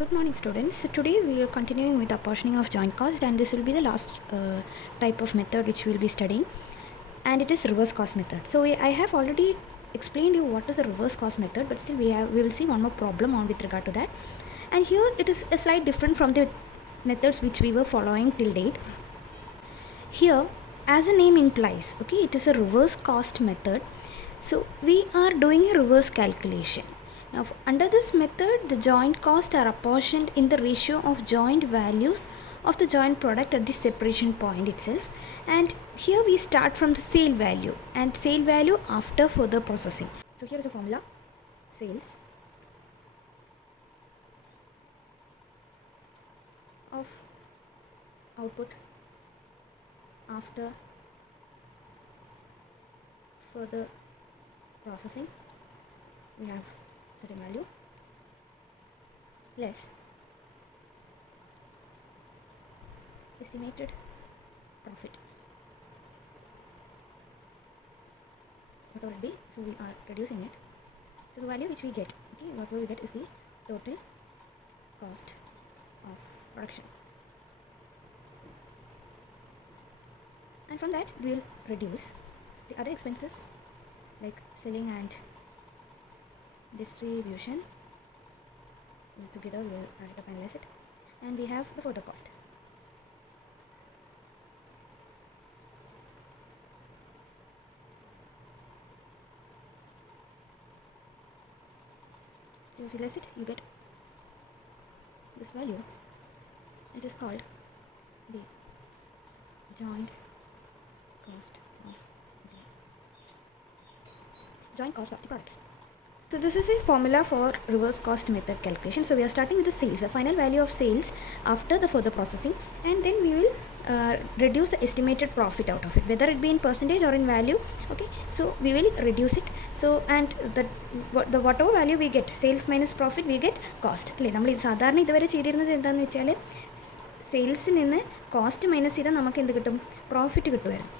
Good morning, students. So today we are continuing with apportioning of joint cost, and this will be the last type of method which we will be studying, and it is reverse cost method. So I have already explained you what is a reverse cost method, but still we will see one more problem on with regard to that. And here it is a slight different from the methods which we were following till date. Here, as the name implies, okay, it is a reverse cost method. So we are doing a reverse calculation. Now, under this method, the joint costs are apportioned in the ratio of joint values of the joint product at the separation point itself. And here we start from the sale value and sale value after further processing. So here is the formula: sales of output after further processing. We have certain value less estimated profit, what will it be? So we are reducing it. So the value which we get, okay, what we get is the total cost of production, and from that we will reduce the other expenses like selling and distribution. Together we will add it up and analyze it, and we have the further cost. So if you less it, you get this value. It is called the joint cost of the products. So this is a formula for reverse cost method calculation. So we are starting with the sales, the final value of sales after the further processing, and then we will reduce the estimated profit out of it, whether it be in percentage or in value. Okay, so we will reduce it. So and the whatever value we get, sales minus profit, we get cost. അല്ലേ, നമ്മൾ സാധാരണ ഇതുവരെ ചെയ്തിരുന്നത് എന്താണെന്ന് വെച്ചാൽ സെയിൽസിൽ നിന്ന് cost minus ചെയ്താൽ നമുക്ക് എന്ത് കിട്ടും? പ്രോഫിറ്റ് കിട്ടുമായിരുന്നു.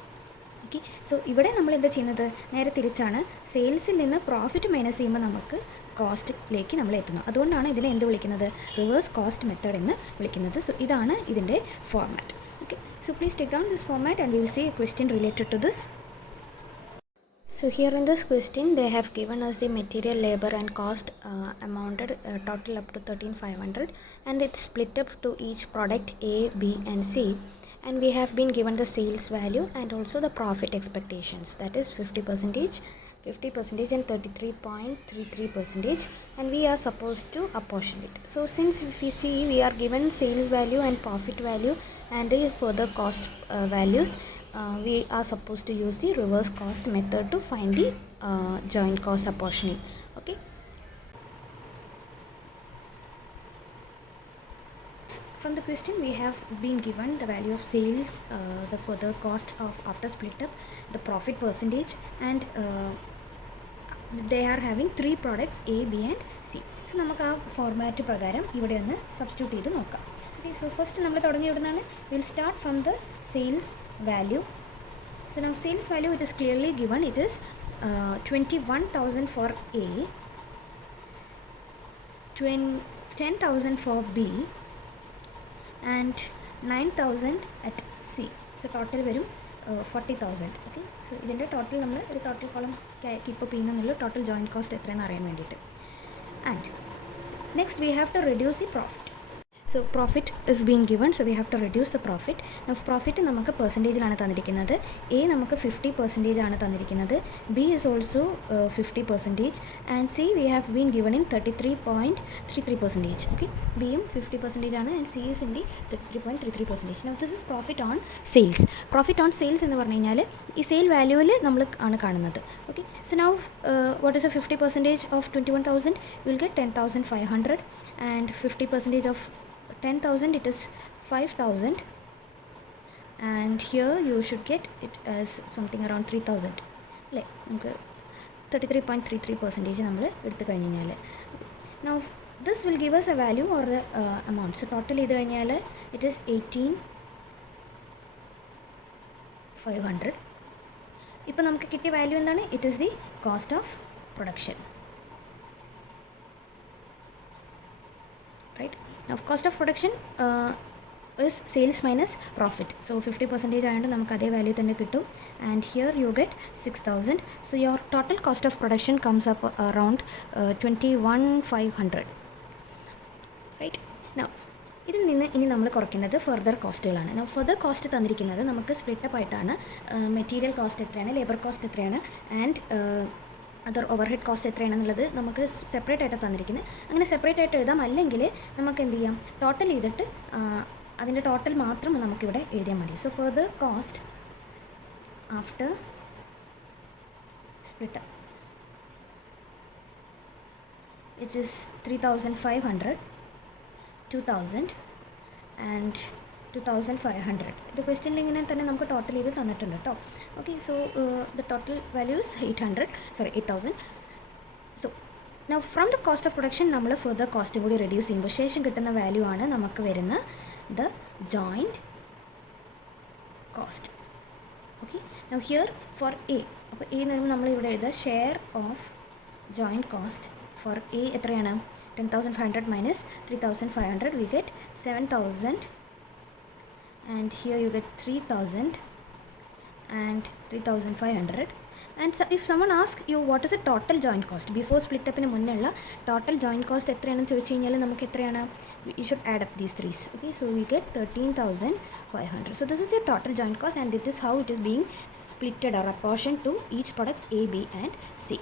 ഓക്കെ, സോ ഇവിടെ നമ്മൾ എന്താ ചെയ്യുന്നത്? നേരെ തിരിച്ചാണ്. സെയിൽസിൽ നിന്ന് പ്രോഫിറ്റ് മൈനസ് ചെയ്യുമ്പോൾ നമുക്ക് കോസ്റ്റിലേക്ക് നമ്മൾ എത്തുന്നു. അതുകൊണ്ടാണ് ഇതിനെ എന്ത് വിളിക്കുന്നത്? റിവേഴ്സ് കോസ്റ്റ് മെത്തേഡ് എന്ന് വിളിക്കുന്നത്. സോ ഇതാണ് ഇതിൻ്റെ format. Okay, so please take down this format and we will see a question related to this. So here in this question they have given us the material, labor and cost amounted total up to 13,500, and it's split up to each product A, B and C, and we have been given the sales value and also the profit expectations, that is 50% and 33.33%, and we are supposed to apportion it. So since if we see we are given sales value and profit value and the further cost values, we are supposed to use the reverse cost method to find the joint cost apportioning. Okay, from the question we have been given the value of sales, the further cost of after split up, the profit percentage, and they are having 3 products A, B and C. So നമുക്ക് ആ ഫോർമാറ്റ് പ്രകാരം ഇവിടെ ഒന്ന് സബ്സ്റ്റിറ്റ്യൂട്ട് ചെയ്ത് നോക്കാം. Okay, so first നമ്മൾ തുടങ്ങി എവിടുന്നാണ്? Will start from the sales value. So now sales value, it is clearly given. It is 21,000 for A, 10,000 for B and 9,000 at C. So total varum 40,000. Okay, so ഇതിൻ്റെ total നമ്മൾ ഒരു total column keep up ചെയ്യുന്നുള്ള total joint cost എത്രയെന്ന് അറിയാൻ വേണ്ടിയിട്ട്. And next we have to reduce the profit. So profit is being given, so we have to reduce the profit. Now profit നമുക്ക് പെർസെൻറ്റേജിലാണ് തന്നിരിക്കുന്നത്. A നമുക്ക് 50% ആണ് തന്നിരിക്കുന്നത്. B is also 50% and C we have been given in 33.33%. Okay, B യും 50% ആണ് and C is in the 33.33%. Now this is profit on sales. Profit on sales എന്ന് പറഞ്ഞു കഴിഞ്ഞാൽ ഈ സെയിൽ വാല്യൂവിൽ നമ്മൾ ആണ് കാണുന്നത്. Okay, so now what is the 50% of 21,000? We will get 10,500, and 50% of 10,000, it is 5,000, and here you should get it as something around 3,000. അല്ലേ, നമുക്ക് 33.33% നമ്മൾ എടുത്തു കഴിഞ്ഞ് കഴിഞ്ഞാൽ. Now this will give us a value or the amount. So total ചെയ്ത് കഴിഞ്ഞാൽ it is 18,500. ഇപ്പോൾ നമുക്ക് കിട്ടിയ വാല്യൂ എന്താണ്? It is the cost of production. right? Now cost of production is sales minus profit. So 50% ആയതുകൊണ്ട് നമുക്ക് അതേ വാല്യൂ തന്നെ കിട്ടും. And here you get 6,000. So your total cost of production comes up around 21,500. Right? Now ഇതിൽ നിന്ന് ഇനി നമ്മൾ കുറയ്ക്കുന്നത് ഫർദർ കോസ്റ്റുകളാണ്. Now ഫർദർ കോസ്റ്റ് തന്നിരിക്കുന്നത് നമുക്ക് സ്പ്ലിറ്റപ്പ് ആയിട്ടാണ്. മെറ്റീരിയൽ കോസ്റ്റ് എത്രയാണ്, ലേബർ കോസ്റ്റ് എത്രയാണ്, and other overhead cost എത്രയാണെന്നുള്ളത് നമുക്ക് സെപ്പറേറ്റ് ആയിട്ട് തന്നിരിക്കുന്നത്. അങ്ങനെ സെപ്പറേറ്റ് ആയിട്ട് എഴുതാം, അല്ലെങ്കിൽ നമുക്ക് എന്ത് ചെയ്യാം, ടോട്ടൽ ചെയ്തിട്ട് അതിൻ്റെ ടോട്ടൽ മാത്രം നമുക്കിവിടെ എഴുതിയാൽ മതി. So further cost after split it is 3,500, 2,000 ആൻഡ് 2,500. ഇത് ക്വസ്റ്റ്യനിൽ ഇങ്ങനെ തന്നെ നമുക്ക് ടോട്ടൽ ചെയ്ത് തന്നിട്ടുണ്ട് കേട്ടോ. Okay, so the total values 8,000. So now from the cost of production നമ്മൾ ഫർദർ കോസ്റ്റും കൂടി റെഡ്യൂസ് ചെയ്യുമ്പോൾ ശേഷം കിട്ടുന്ന വാല്യൂ ആണ് നമുക്ക് വരുന്ന the joint cost. Okay, now here for A, അപ്പോൾ എ എന്ന് പറയുമ്പോൾ നമ്മൾ ഇവിടെ എഴുതുക share of joint cost. For A എത്രയാണ്, 10,500 minus 3,500, we get 7,000, and here you get 3,000 and 3,500. And so if someone asks you what is the total joint cost before split up in മുന്നുള്ള total joint cost എത്രയാണെന്ന് ചോദിച്ചു കഴിഞ്ഞാൽ നമുക്ക് എത്രയാണ്, you should add up these threes. Okay, so we get 13,500. So this is your total joint cost, and it is how it is being splitted or apportioned to each products A, B and C.